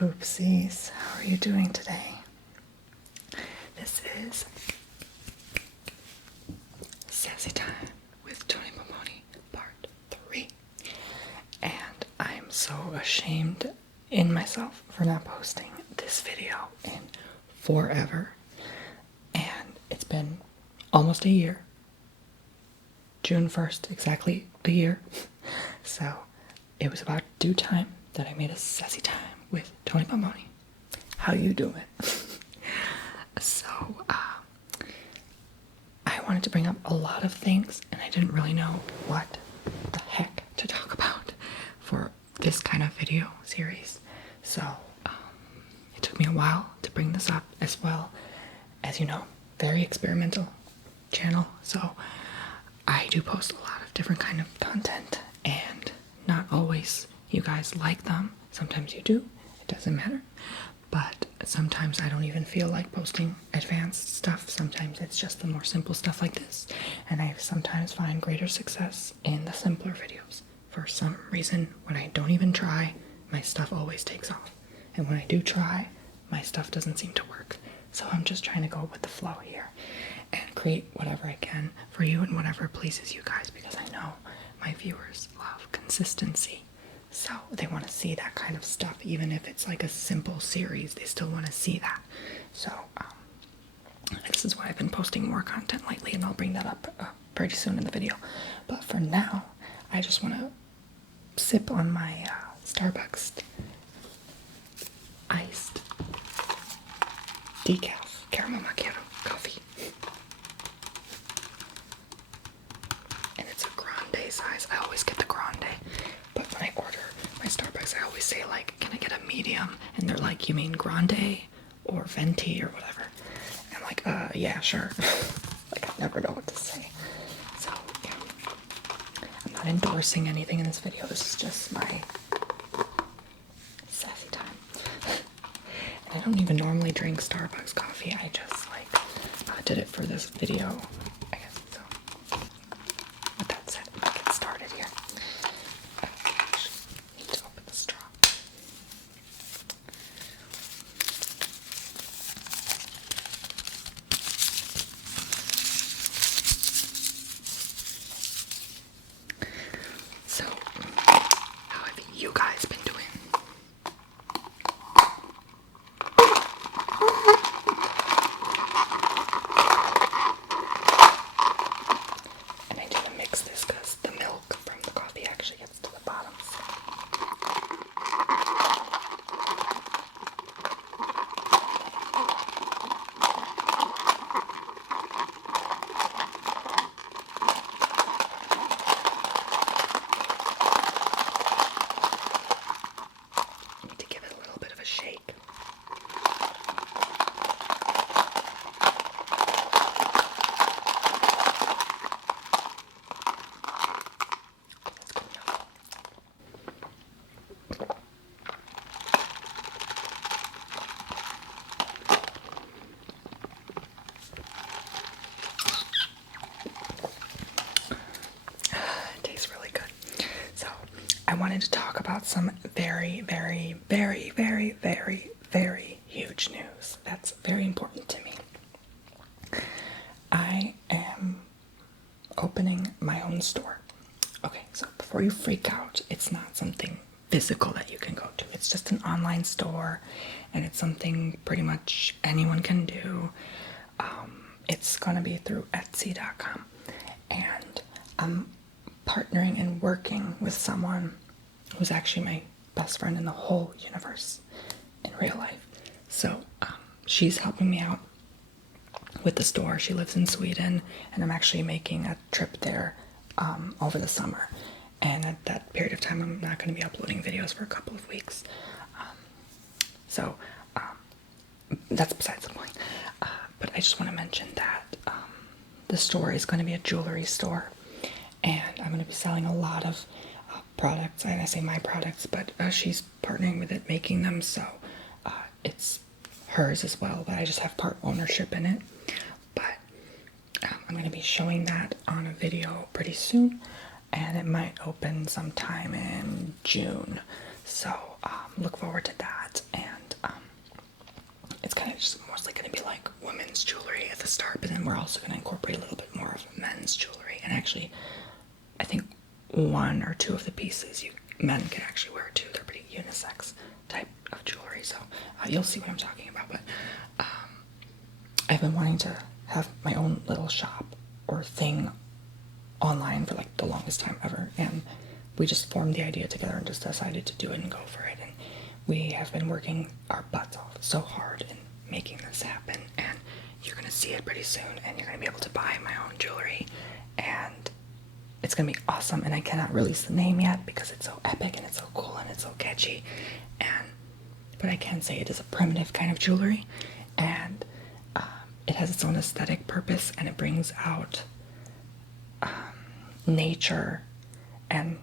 Poopsies, how are you doing today? This is Sassy Time with Tony Bomboni, part 3. And I'm so ashamed in myself for not posting this video in forever. And it's been almost a year. June 1st, exactly a year. So it was about due time that I made a Sassy Time with Tony Bomboni. How you doing? So, I wanted to bring up a lot of things, and I didn't really know what the heck to talk about for this kind of video series. So, it took me a while to bring this up, as well as, you know, very experimental channel. So, I do post a lot of different kind of content, and not always you guys like them. Sometimes you do. It doesn't matter. But sometimes I don't even feel like posting advanced stuff. Sometimes it's just the more simple stuff like this. And I sometimes find greater success in the simpler videos. For some reason, when I don't even try, my stuff always takes off. And when I do try, my stuff doesn't seem to work. So I'm just trying to go with the flow here and create whatever I can for you and whatever pleases you guys, because I know my viewers love consistency. So they want to see that kind of stuff. Even if it's like a simple series, they still want to see that. So this is why I've been posting more content lately, and I'll bring that up pretty soon in the video. But for now, I just want to sip on my Starbucks iced decaf caramel macchiato coffee. And it's a grande size. I always get the grande. But when I order my Starbucks, I always say, like, can I get a medium? And they're like, you mean grande or venti or whatever? And I'm like, yeah, sure. Like, I never know what to say. So, yeah. I'm not endorsing anything in this video. This is just my sassy time. And I don't even normally drink Starbucks coffee. I just, like, did it for this video, I guess. So, with that said, let's get started here. Need to open the straw. So, how have you guys been doing? And I need to mix this because the milk from the coffee actually gets to the bottom. I need to give it a little bit of a shake. That's good enough. It tastes really good. So, I wanted to talk about some very, very, very, very, very, very huge news. That's very important to me. I am opening my own store. Okay, so before you freak out, it's not something physical that you can go to. It's just an online store, and it's something pretty much anyone can do. It's gonna be through Etsy.com, and I'm partnering and working with someone who's actually my best friend in the whole universe in real life. So she's helping me out with the store. She lives in Sweden, and I'm actually making a trip there over the summer. And at that period of time, I'm not going to be uploading videos for a couple of weeks. So that's besides the point. But I just want to mention that the store is going to be a jewelry store, and I'm going to be selling a lot of products. And I say my products, but she's partnering with it, making them, so it's hers as well, but I just have part ownership in it. But I'm going to be showing that on a video pretty soon, and it might open sometime in June. So look forward to that. And it's mostly going to be like women's jewelry at the start, but then we're also going to incorporate a little bit more of men's jewelry. And actually, I think one or two of the pieces men can actually wear too. They're pretty unisex type of jewelry, so you'll see what I'm talking about. But I've been wanting to have my own little shop or thing online for like the longest time ever, and we just formed the idea together and just decided to do it and go for it. And we have been working our butts off so hard in making this happen, and you're gonna see it pretty soon, and you're gonna be able to buy my own jewelry, and it's gonna be awesome. And I cannot release the name yet because it's so epic and it's so cool and it's so catchy, but I can say it is a primitive kind of jewelry, and it has its own aesthetic purpose, and it brings out nature and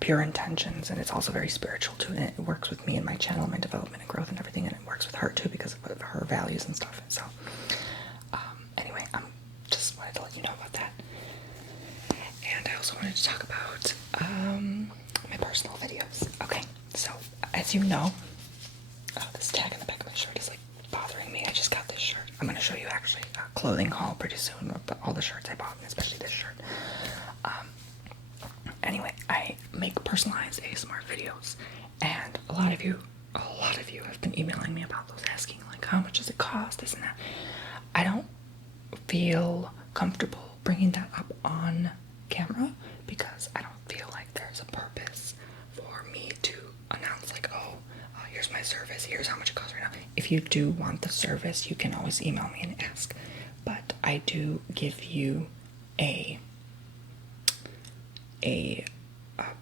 pure intentions, and it's also very spiritual too, and it works with me and my channel, my development and growth and everything, and it works with her too because of her values and stuff. And so anyway, just wanted to let you know about that. And I also wanted to talk about my personal videos. Okay, so as you know, this tag in the back of my shirt is like bothering me. I just got this shirt. I'm going to show you actually a clothing haul pretty soon of all the shirts I bought, and especially this shirt. Anyway, I make personalized ASMR videos, and a lot of you have been emailing me about those, asking like, how much does it cost, this and that. I don't feel comfortable bringing that up on camera because I don't feel like there's a purpose for me to announce like, here's my service, here's how much it costs right now. If you do want the service, you can always email me and ask, but I do give you a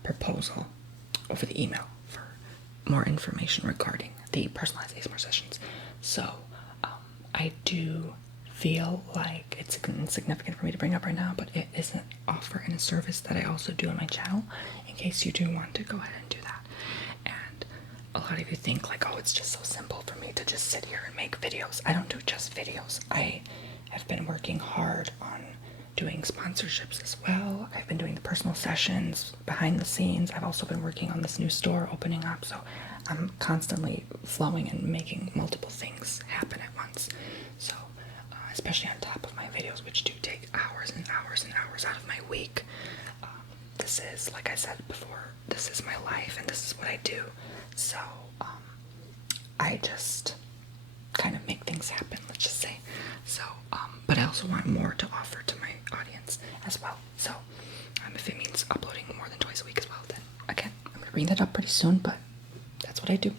proposal over the email for more information regarding the personalized ASMR sessions. So I do feel like it's insignificant for me to bring up right now, but it is an offer and a service that I also do on my channel in case you do want to go ahead and do that. And a lot of you think like, oh, it's just so simple for me to just sit here and make videos. I don't do just videos. I have been working hard on doing sponsorships as well. I've been doing the personal sessions behind the scenes. I've also been working on this new store opening up, so I'm constantly flowing and making multiple things happen at once. So especially on top of my videos, which do take hours and hours and hours out of my week, this is, like I said before, this is my life and this is what I do. So I just kind of make things happen, let's just say. So but I also want more to offer to my audience as well. So if it means uploading more than twice a week as well, then again, I'm gonna bring that up pretty soon, but that's what I do.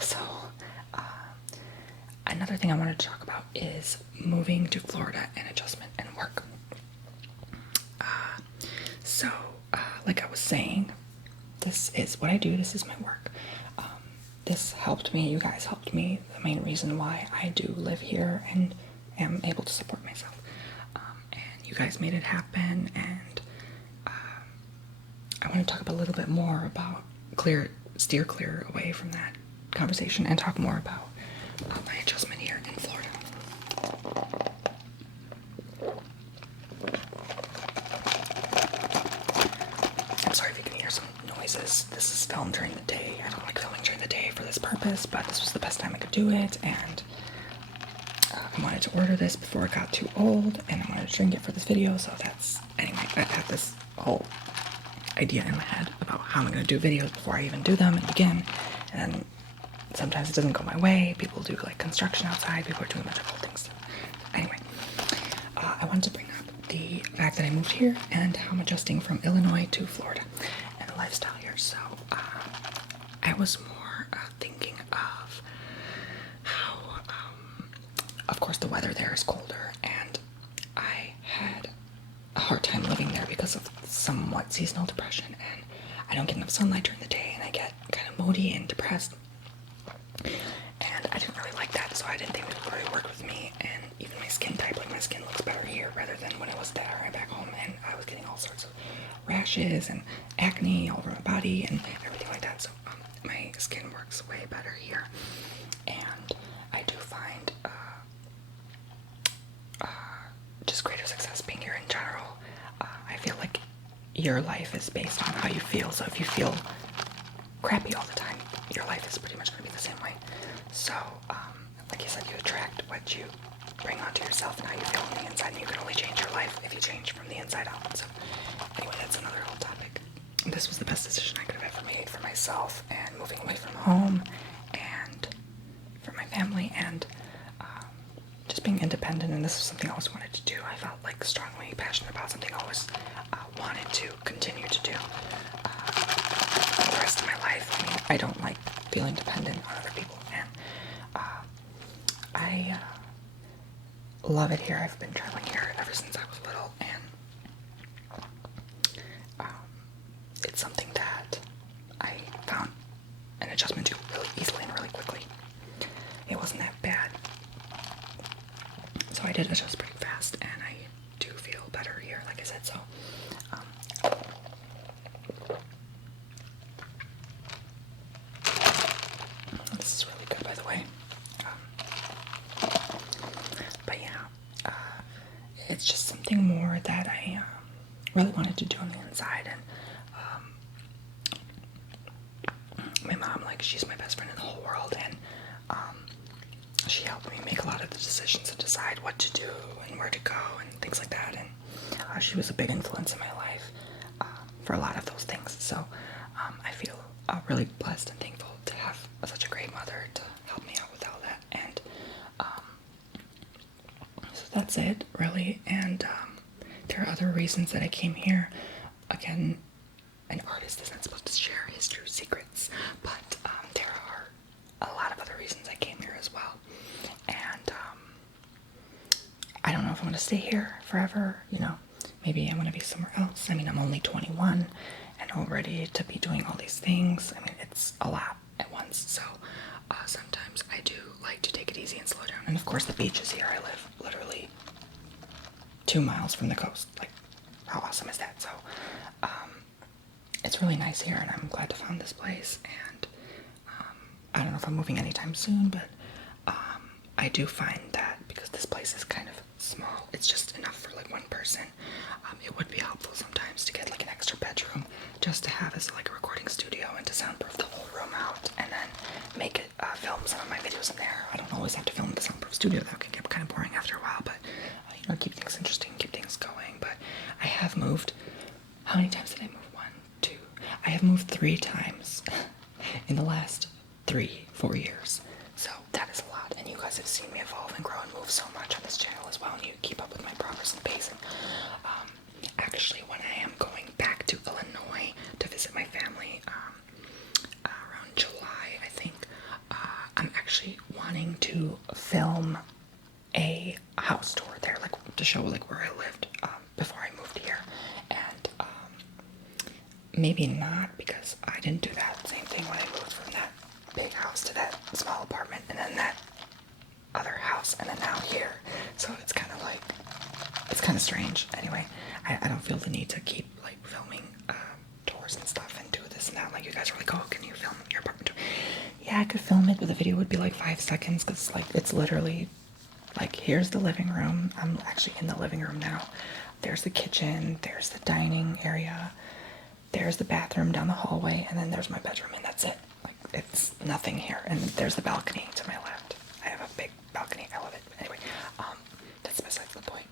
So another thing I wanted to talk about is moving to Florida and adjustment and work. So like I was saying, this is what I do, this is my work. This helped me, you guys helped me, the main reason why I do live here and am able to support myself. And you guys made it happen, and I want to talk a little bit more about steer clear away from that conversation and talk more about my adjustment here in Florida. I'm sorry if you can hear some noises. This is filmed during the day. I don't like filming during the day for this purpose, but this was the best time I could do it, and I wanted to order this before it got too old, and I wanted to drink it for this video, so anyway, I had this whole idea in my head about how I'm going to do videos before I even do them and begin, and sometimes it doesn't go my way. People do like construction outside, people are doing a bunch of cool things. Anyway, I wanted to bring up the fact that I moved here and how I'm adjusting from Illinois to Florida and the lifestyle here. So I was more thinking of how, of course, the weather there is colder, and I had a hard time living there because of somewhat seasonal depression, and I don't get enough sunlight during the day, and I get kind of moody and depressed, and I didn't really like that, so I didn't think it would really work with me. And even my skin type, like my skin looks better here rather than when it was there back home, and I was getting all sorts of rashes and acne all over my body and everything like that. So my skin works way better here, and I do find just greater success being here in general. I feel like your life is based on how you feel, so if you feel crappy all the time, your life is pretty much going to be the same way. So like you said, you attract what you bring onto yourself and how you feel on the inside, and you can only change your life if you change from the inside out. So anyway, that's another whole topic. This was the best decision I could have ever made for myself, and moving away from home and for my family, and just being independent. And this was something I always wanted to do. I felt like strongly passionate about, something I always wanted to continue to do for the rest of my life. I mean, I don't like feeling dependent on other people, and I love it here. I've been traveling here ever since I was little, and it's something that I found an adjustment to really easily and really quickly. It wasn't that bad. So I did adjust pretty fast, and I do feel better here, like I said. So this is really good, by the way. But yeah, it's just something more that I really wanted to do on the inside. And my mom, like, she's my best friend in the whole world, and she helped me make a lot of the decisions and decide what to do and where to go and things like that. And she was a big influence in my life for a lot of those things. So I feel really blessed and thankful to have such a great mother to help me out with all that. And so that's it, really. And there are other reasons that I came here. Again, an artist isn't supposed to share his true secrets, but there are a lot of other reasons I came here as well. And I don't know if I'm going to stay here forever, you know. Maybe I'm going to be somewhere else. I mean, I'm only 21 and already to be doing all these things. I mean, it's a lot at once. So sometimes I do like to take it easy and slow down. And of course, the beach is here. I live literally 2 miles from the coast. Like, how awesome is that? So it's really nice here, and I'm glad to find this place. And I don't know if I'm moving anytime soon, but I do find that because this place is kind of small, it's just enough for like one person. It would be helpful sometimes to get like an extra bedroom just to have as like a recording studio and to soundproof the whole room out, and then make it film some of my videos in there. I don't always have to film in the soundproof studio. That can get kind of boring after a while, but you know, keep things interesting, keep things going. But I have moved. How many times did I move? 1, 2. I have moved 3 times in the last 3-4 years. So that is a lot, and you guys have seen me evolve and grow and move so much on this channel as well, and you keep up with my progress and pace. Actually, when I am going back to Illinois to visit my family around July, I think, I'm actually wanting to film a house tour there, like to show like where I lived before I moved here. And maybe not, because I didn't do that same thing when I moved from that big house to that small apartment, and then that other house, and then now here. So it's kind of like, it's kind of strange. Anyway, I don't feel the need to keep like filming tours and stuff and do this and that. Like, you guys are like, oh, can you film your apartment tour? Yeah, I could film it, but the video would be like 5 seconds, because like it's literally like, here's the living room. I'm actually in the living room now. There's the kitchen, there's the dining area, there's the bathroom down the hallway, and then there's my bedroom, and that's it. Like, it's nothing here. And there's the balcony to my left. I have a big balcony. I love it. But anyway, that's besides the point.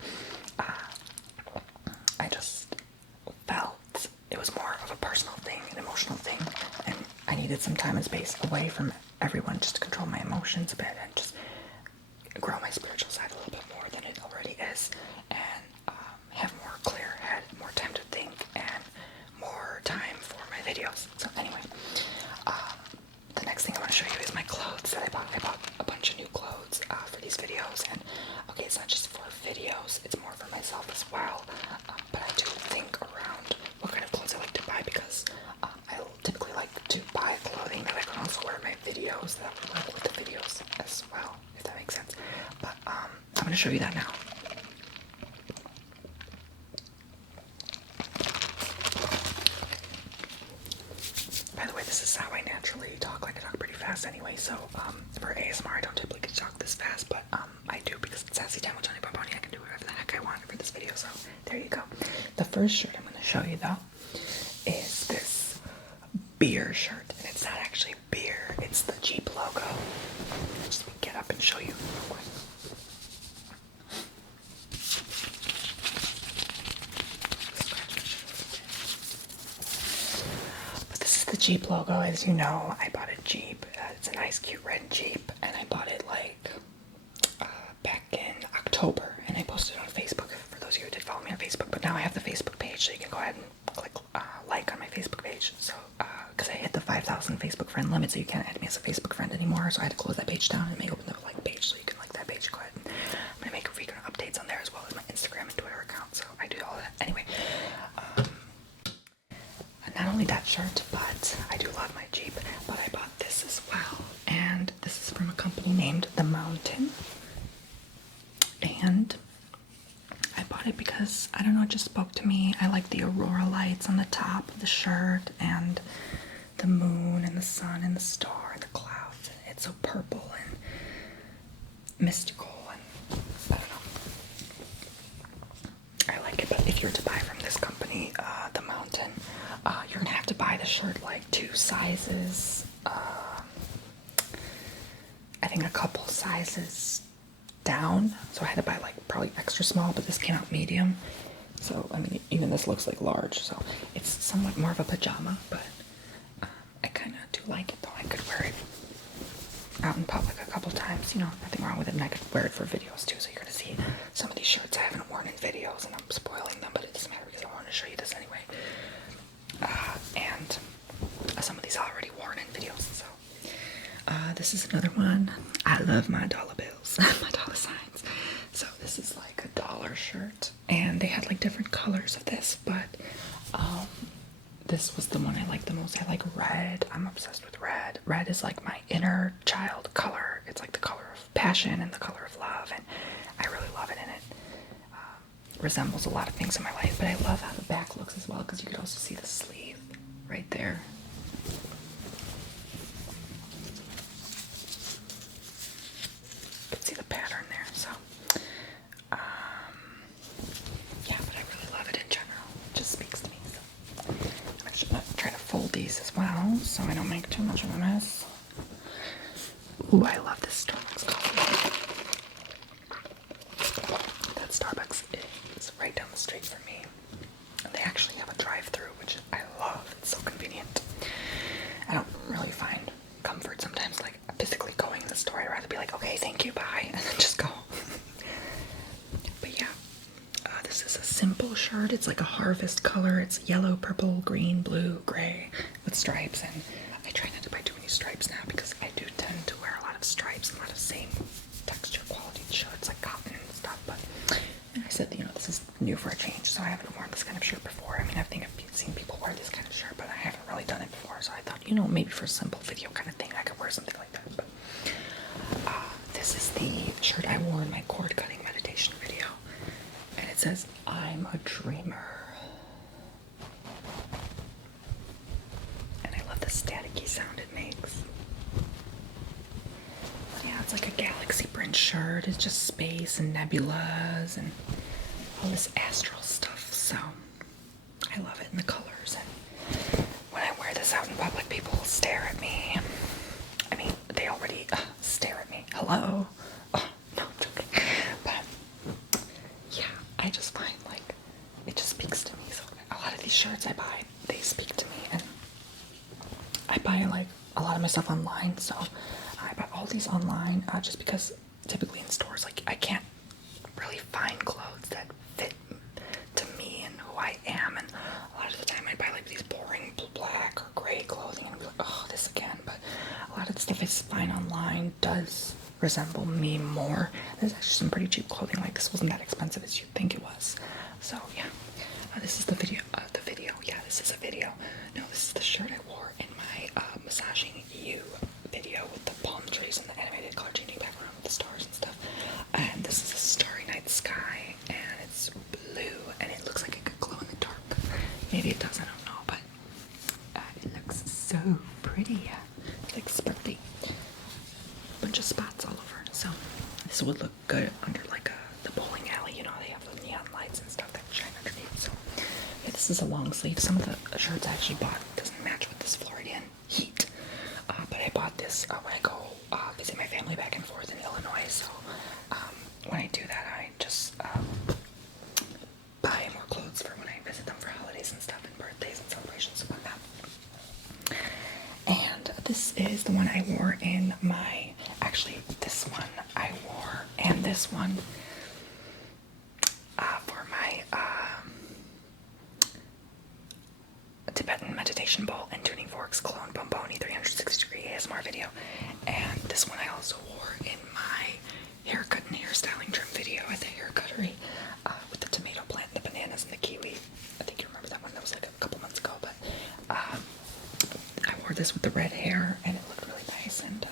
I just felt it was more of a personal thing, an emotional thing, and I needed some time and space away from everyone just to control my emotions a bit and just grow my spiritual side a little bit more than it already is, and have more clear head, more time to think, and more time for my videos. So anyway, the next thing I want to show you is my clothes that I bought. I bought a bunch of new clothes for these videos, and okay, it's not just for videos, it's more for myself as well, but I do think around what kind of clothes I like to buy, because I typically like to buy clothing that I can also wear in my videos that would work with the videos as well, if that makes sense. But I'm going to show you that now. By the way, this is how I naturally talk. Like, I talk pretty fast anyway, so for ASMR I don't typically get to talk this fast, but I do, because it's Sassy Time with Tony Bomboni. I can do whatever the heck I want for this video, so there you go. The first shirt I'm going to show you, though, is this beer shirt, and it's not actually beer, it's the Jeep logo. Just get up and show you real quick. But this is the Jeep logo. As you know, I bought a Jeep. It's a nice, cute red Jeep, and I bought it like back in October, and I posted it on Facebook for those of you who did follow me on Facebook. But now I have the Facebook page, so you can go ahead and click like on my Facebook page. So because I hit the 5,000 Facebook friend limit, so you can't add me as a Facebook friend anymore, so I had to close that page down and make open the like page, so you can like that page. Go ahead. I'm gonna make frequent updates on there, as well as my Instagram and Twitter account, so I do all that. Anyway, not only that shirt, but I do love my Jeep, but I bought this as well, and this is from a company named The Mountain, and I bought it because, I don't know, it just spoke to me. I like the aurora lights on the top of the shirt, and the moon, and the sun, and the star, and the clouds, and it's so purple, and mystical, and I don't know. I like it, but if you're to buy from this company, The Mountain, you're gonna have to buy the shirt like 2 sizes, I think a couple sizes down, so I had to buy like probably extra small, but this came out medium, so I mean even this looks like large, so it's somewhat more of a pajama, but I kind of do like it though. I could wear it out in public a couple times, you know, nothing wrong with it, and I could wear it for videos too, so you're gonna see some of these shirts I haven't worn in videos, and I'm spoiling them, but it doesn't matter because I wanted to show you this anyway. And some of these are already worn in videos, so this is another one. I love my dollar bills, my dollar signs. So this is like a dollar shirt, and they had like different colors of this, but this was the one I like the most. I like red. I'm obsessed with red. Red is like my inner child color. It's like the color of passion and the color of love, and I really love it, and it resembles a lot of things in my life, but I love how the back looks as well, because you could also see the sleeve right there. You can see the pattern there, so yeah, but I really love it in general. It just speaks to me, so I'm actually gonna try to fold these as well, so I don't make too much of a mess. Ooh, I love this Starbucks coffee. That Starbucks is right down the street from me. And they actually have a drive-through, which I love. It's so convenient. I don't really find comfort sometimes, like physically going in the store. I'd rather be like, okay, thank you, bye, and then just go. But yeah, this is a simple shirt. It's like a harvest color. It's yellow, purple, green, blue, gray with stripes, and I try not to buy too many stripes now because I do tend to wear a lot of stripes and a lot of same texture quality shirts, like cotton and stuff, but I said, you know, this is new for a change, so I haven't worn this kind of shirt before. I mean, I think I've seen people wear this kind of shirt, but I haven't really done it before, so I thought, you know, maybe for a simple video kind of thing, I could wear something like that. But this is the shirt I wore in my cord cutting meditation video, and it says, I'm a dreamer. And I love the staticky sound it makes. Yeah, it's like a galaxy print shirt. It's just space and nebulas and all this astral stuff, so I love it in the colors. And when I wear this out in public, people stare at me. I mean, they already stare at me. Hello? Oh, no, it's okay. But yeah, I just find like it just speaks to me. So a lot of these shirts I buy, they speak to me, and I buy like a lot of my stuff online, so I buy all these online just because typically in stores, like, I can't really find clothes that fit to me and who I am, and a lot of the time I buy like these boring black or gray clothing and I'm like, oh, this again. But a lot of the stuff I find online does resemble me more. There's actually some pretty cheap clothing, like this wasn't that expensive as you'd think it was. So yeah, this is the video. Yeah, this is a video. No, this is the shirt I wore in my massaging you video with the palm trees and the animated color changing background with the stars and stuff. And this is a starry night sky, and it's blue, and it looks like it could glow in the dark. Maybe it does, I don't know, but it looks so pretty. It's like sparkly. Bunch of spots all over. So this would look good under like the bowling alley. You know, they have the neon lights and stuff that shine underneath. So yeah, this is a long sleeve. Some of the shirts I actually bought doesn't match with this Floridian heat. But I bought this when I go visit my family back and forth in Illinois. So when I do that, I just buy more clothes for when I visit them for holidays and stuff, and birthdays and celebrations and whatnot. And this is the one I wore in my, actually this one I wore, and this one for my Tibetan meditation bowl and tuning forks clone Bomboni 360-degree ASMR video. And this one I also wore in my haircut and hairstyling trim video at the hair cuttery with the tomato plant, the bananas, and the kiwi. I think you remember that one. That was like a couple months ago, but I wore this with the red hair and it looked really nice. And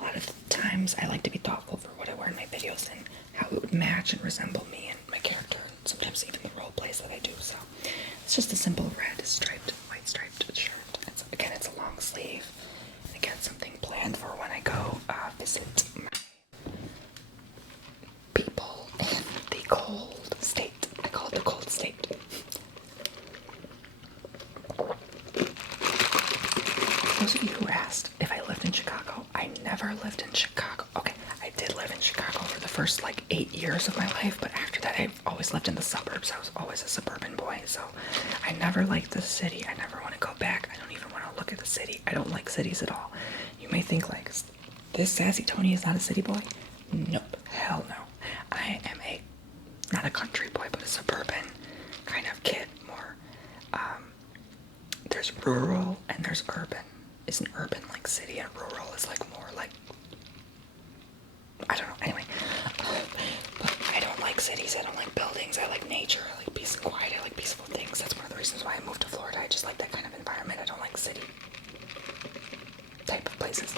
a lot of times I like to be thoughtful for what I wear in my videos and how it would match and resemble me and my character, and sometimes even the role plays that I do. So it's just a simple red striped, white striped shirt. Again, it's a long sleeve. And again, something planned for when I go visit my people in the cold state. I call it the cold state. Those of you who asked if I lived in Chicago, I never lived in Chicago. Okay, I did live in Chicago for the first like 8 years of my life, but after that I've always lived in the suburbs. I was always a suburban boy, so I never liked the city. I never want to go back. I don't even want to look at the city. I don't like cities at all. You may think like, this Sassy Tony is not a city boy. Nope, hell no. I am not a country boy, but a suburban kind of kid. More, there's rural and there's urban. Isn't urban like city and rural is like more like, I don't know, anyway. But I don't like cities, I don't like buildings, I like nature, I like peace and quiet, I like peaceful things. That's one of the reasons why I moved to Florida. I just like that kind of environment. I don't like city type of places.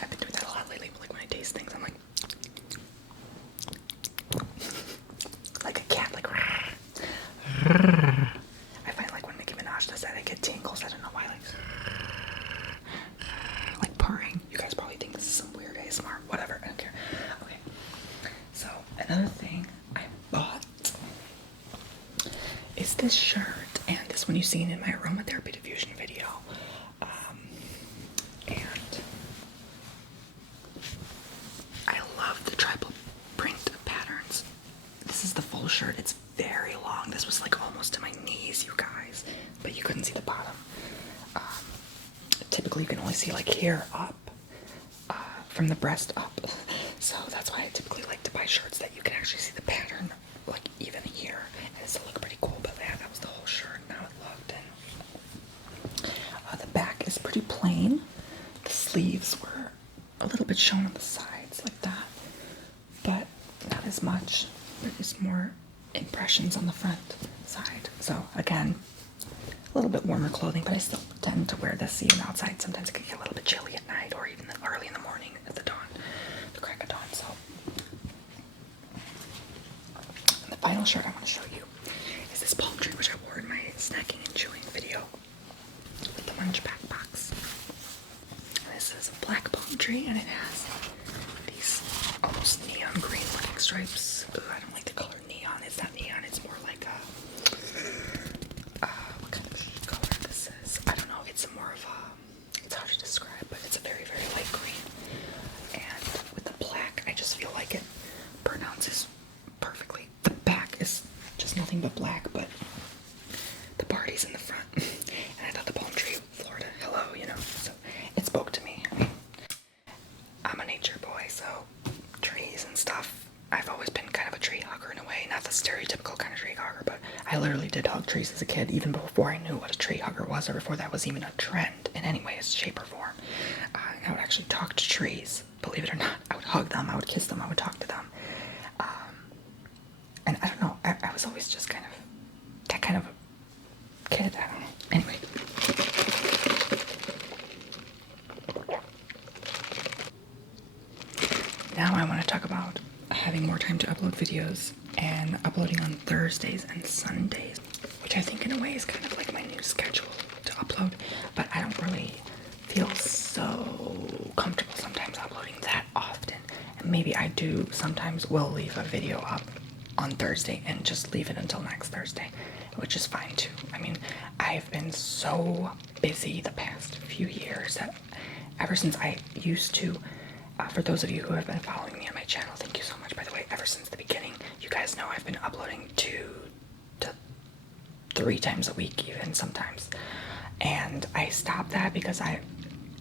I've been doing that a lot lately, like when I taste things, I'm like a cat, like I find like when Nicki Minaj does that, I get tingles. I don't know why, like purring. You guys probably think this is some weird ASMR. Whatever, I don't care. Okay. So another thing I bought is this shirt, and this one you've seen in my aromatherapy diffusion video. And I love the tribal print patterns. This is the full shirt. It's very long. This was like almost to my knees, you guys, but you couldn't see the bottom. Typically you can only see like here up, from the breast up. So that's why I typically like to buy shirts that you can actually see the pattern, like even here, and it still look pretty cool. But yeah, that was the whole shirt. Now it looked, and the back is pretty plain. The sleeves were a little bit shown on the sides like that, but not as much. There's more impressions on the front side. So again, a little bit warmer clothing, but I still tend to wear this even outside. Sometimes it can get a little bit chilly at night or even early in the morning at the dawn, the crack of dawn. So, and the final shirt I want to show you is this palm tree, which I wore in my snacking and chewing video with the lunch pack box. And this is a black palm tree, and it has these almost neon green looking stripes. Ugh, I don't like the color neon. It's not neon. It's more like a what kind of color this is? I don't know. It's more of a, it's hard to describe, but it's a very, very light green. And with the black, I just feel like it pronounces perfectly. The back is just nothing but black, but the party's in the front. And I thought the palm tree, Florida, hello, you know. So it spoke to me. I mean, I'm a nature boy, so trees and stuff. I've always been kind of a tree hugger in a way, not the stereotypical kind of tree hugger, but I literally did hug trees as a kid, even before I knew what a tree hugger was, or before that was even a trend in any way, shape, or form. And I would actually talk to trees, believe it or not. I would hug them, I would kiss them, I would talk to them. And I don't know, I was always just kind of that kind of a kid, I don't know. Anyway. Now I want to talk about having more time to upload videos and uploading on Thursdays and Sundays, which I think in a way is kind of like my new schedule to upload, but I don't really feel so comfortable sometimes uploading that often. And maybe I do sometimes will leave a video up on Thursday and just leave it until next Thursday, which is fine too. I mean, I've been so busy the past few years that ever since I used to, for those of you who have been following me on my channel, thank you so much, by the way. Ever since the beginning, you guys know I've been uploading 2 to 3 times a week, even sometimes. And I stopped that because I've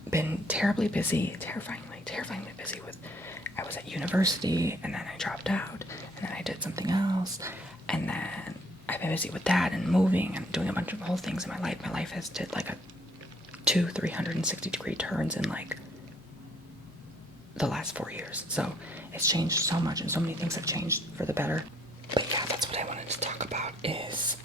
been terribly busy, terrifyingly busy with, I was at university, and then I dropped out, and then I did something else, and then I've been busy with that and moving and doing a bunch of whole things in my life. My life has did like a 360-degree turns in like the last 4 years. So it's changed so much, and so many things have changed for the better. But yeah, that's what I wanted to talk about is,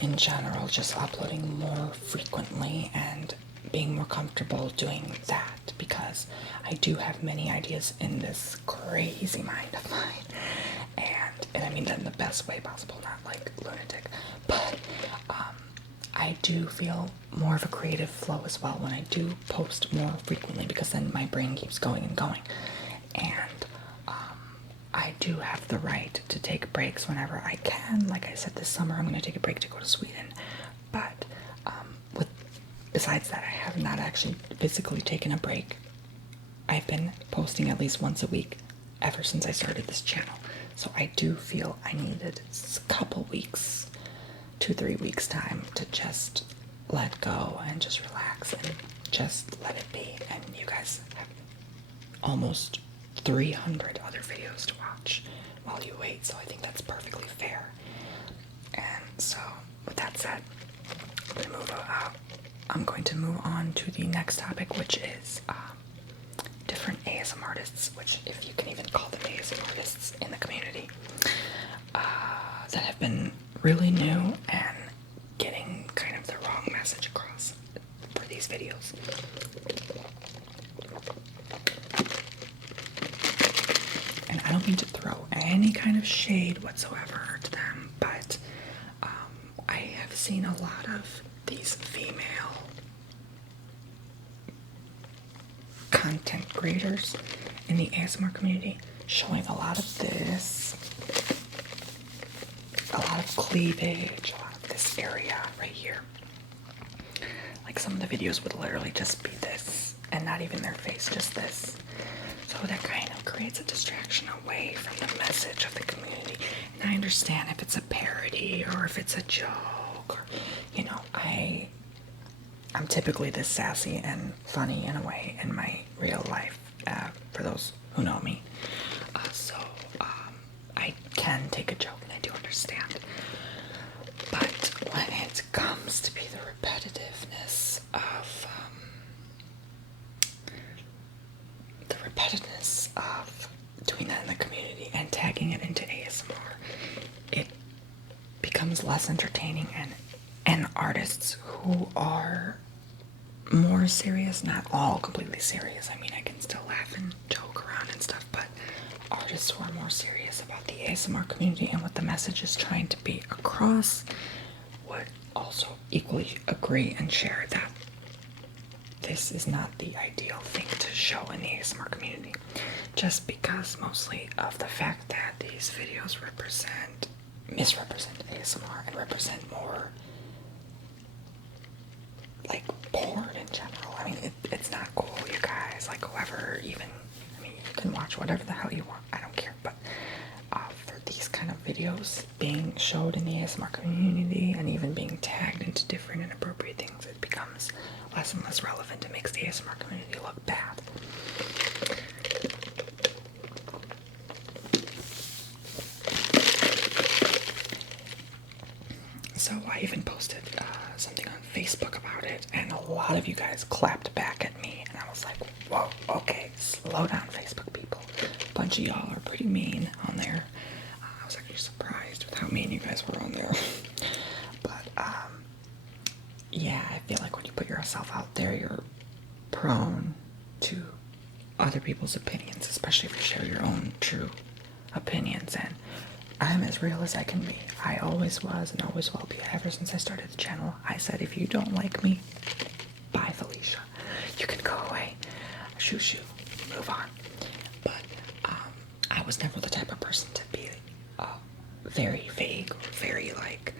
in general, just uploading more frequently and being more comfortable doing that, because I do have many ideas in this crazy mind of mine, and I mean that in the best way possible, not like lunatic, but I do feel more of a creative flow as well when I do post more frequently, because then my brain keeps going and going, and I do have the right to take breaks whenever I can. Like I said, this summer I'm going to take a break to go to Sweden, but besides that, I have not actually physically taken a break. I've been posting at least once a week ever since I started this channel. So I do feel I needed a couple weeks, 2-3 weeks time to just let go and just relax and just let it be. And you guys have almost 300 other videos to watch while you wait. So I think that's perfectly fair. And so with that said, I'm going to move on to the next topic, which is different ASM artists, which, if you can even call them ASM artists in the community, that have been really new and getting kind of the wrong message across for these videos. And I don't mean to throw any kind of shade whatsoever to them, but I have seen a lot of these female content creators in the ASMR community showing a lot of this, a lot of cleavage, a lot of this area right here. Like some of the videos would literally just be this, and not even their face, just this. So that kind of creates a distraction away from the message of the community. And I understand if it's a parody or if it's a joke, or, you know, I'm typically this sassy and funny in a way in my real life, for those who know me. So I can take a joke, and I do understand. But when it comes to be the repetitiveness of doing that in the community and tagging it into ASMR, it becomes less entertaining, and artists who are more serious, not all completely serious, I mean, I can still laugh and joke around and stuff, but artists who are more serious about the ASMR community and what the message is trying to be across would also equally agree and share that this is not the ideal thing to show in the ASMR community, just because mostly of the fact that these videos misrepresent ASMR and represent more like porn in general. I mean, it's not cool, you guys. Like, whoever even, I mean, you can watch whatever the hell you want. I don't care. But for these kind of videos being showed in the ASMR community and even being tagged into different inappropriate things, it becomes less and less relevant. It makes the ASMR community look bad. So I even posted something on Facebook about it, and a lot of you guys clapped back at me, and I was like, whoa, okay, slow down, Facebook people. A bunch of y'all are pretty mean on there. I was actually surprised with how mean you guys were on there. But yeah, I feel like when you put yourself out there, you're prone to other people's opinions, especially if you share your own true opinions. And I'm as real as I can be. I always was and always will be. Ever since I started the channel, I said, if you don't like me, bye, Felicia. You can go away. Shoo shoo. Move on. But I was never the type of person to be very vague, very like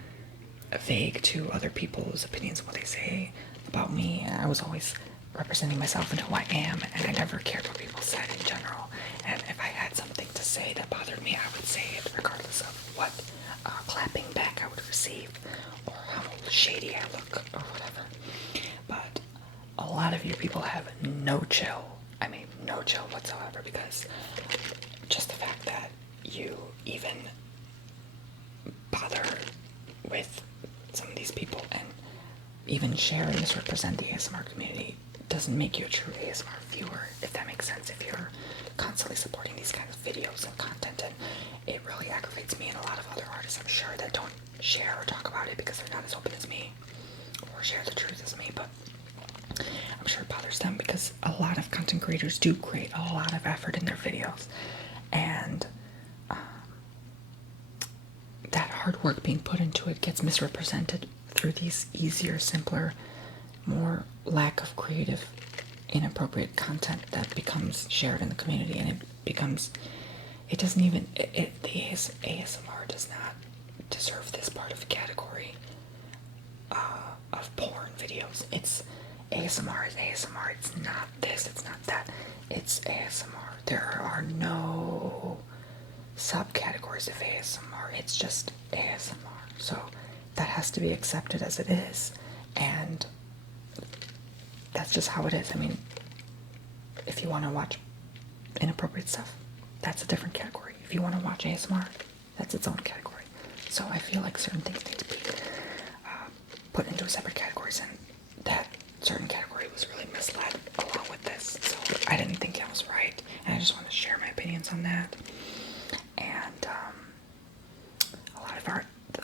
vague to other people's opinions of what they say about me. And I was always representing myself and who I am, and I never cared what people said in general. And if I had something to say that bothered me, I would say it regardless of what clapping back I would receive or how shady I look or whatever. But a lot of you people have no chill. I mean, no chill whatsoever, because just the fact that you even bother with some of these people and even share and misrepresent the ASMR community doesn't make you a true ASMR viewer, if that makes sense. If you're constantly supporting these kinds of videos and content, and it really aggravates me and a lot of other artists, I'm sure, that don't share or talk about it because they're not as open as me or share the truth as me, but I'm sure it bothers them because a lot of content creators do create a lot of effort in their videos, and that hard work being put into it gets misrepresented through these easier, simpler, more lack of creative, inappropriate content that becomes shared in the community, and the ASMR does not deserve this part of the category of porn videos. It's ASMR is ASMR. It's not this, it's not that. It's ASMR. There are no subcategories of ASMR. It's just ASMR. So that has to be accepted as it is, and that's just how it is. I mean, if you want to watch inappropriate stuff, that's a different category. If you want to watch ASMR, that's its own category. So I feel like certain things need to be put into separate categories, and that certain category was really misled along with this. So I didn't think that was right, and I just want to share my opinions on that. And a lot of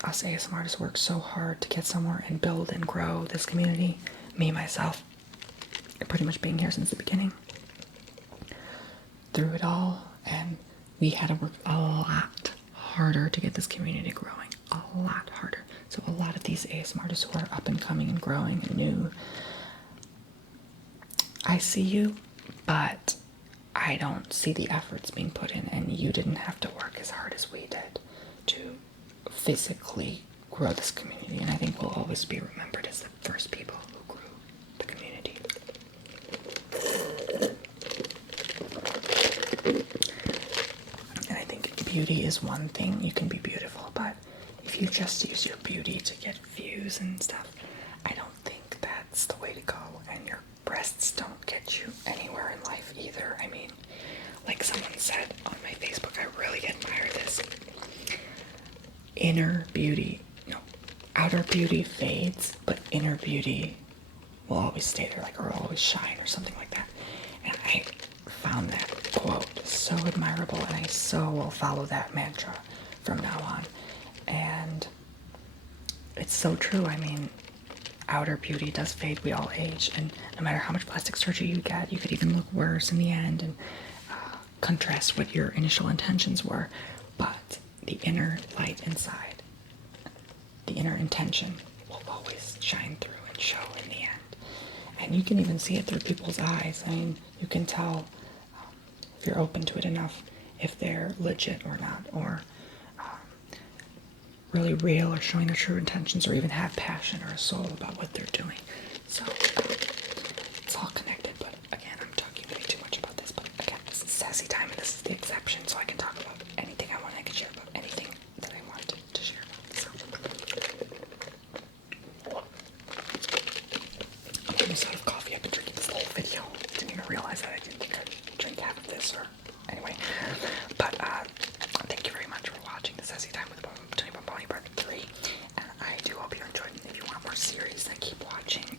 us ASMR artists work so hard to get somewhere and build and grow this community. Me, myself, pretty much being here since the beginning, through it all, and we had to work a lot harder to get this community growing, a lot harder. So a lot of these ASMR artists who are up and coming and growing and new, I see you, but I don't see the efforts being put in, and you didn't have to work as hard as we did to physically grow this community, and I think we'll always be remembered as the first people who grew the community. And I think beauty is one thing. You can be beautiful, but if you just use your beauty to get views and stuff, I don't think that's the way to go, and your breasts don't get you anywhere in life either. I mean, like someone said on my Facebook, I really admire this. Outer beauty fades, but inner beauty will always stay there, or always shine, or something like that. And I found that quote so admirable, and I so will follow that mantra from now on. And it's so true. I mean, outer beauty does fade. We all age, and no matter how much plastic surgery you get, you could even look worse in the end and contrast what your initial intentions were. But the inner light inside, the inner intention, will always shine through and show in the end. And you can even see it through people's eyes. I mean, you can tell if you're open to it enough, if they're legit or not, or really real, or showing their true intentions, or even have passion or a soul about what they're doing. So it's all connected. But again, I'm talking way too much about this. But again, this is Sassy Time, and this is the exception, so I can talk about anything I want. I can share about anything that I want to share about. So I'm almost out of coffee. I've been drinking this whole video. Didn't even realize that I didn't think I'd drink half of this, or anyway. But thank you very much for watching the Sassy Time with Tony Bomboni Part 3. And I do hope you enjoyed it. If you want more series, then keep watching.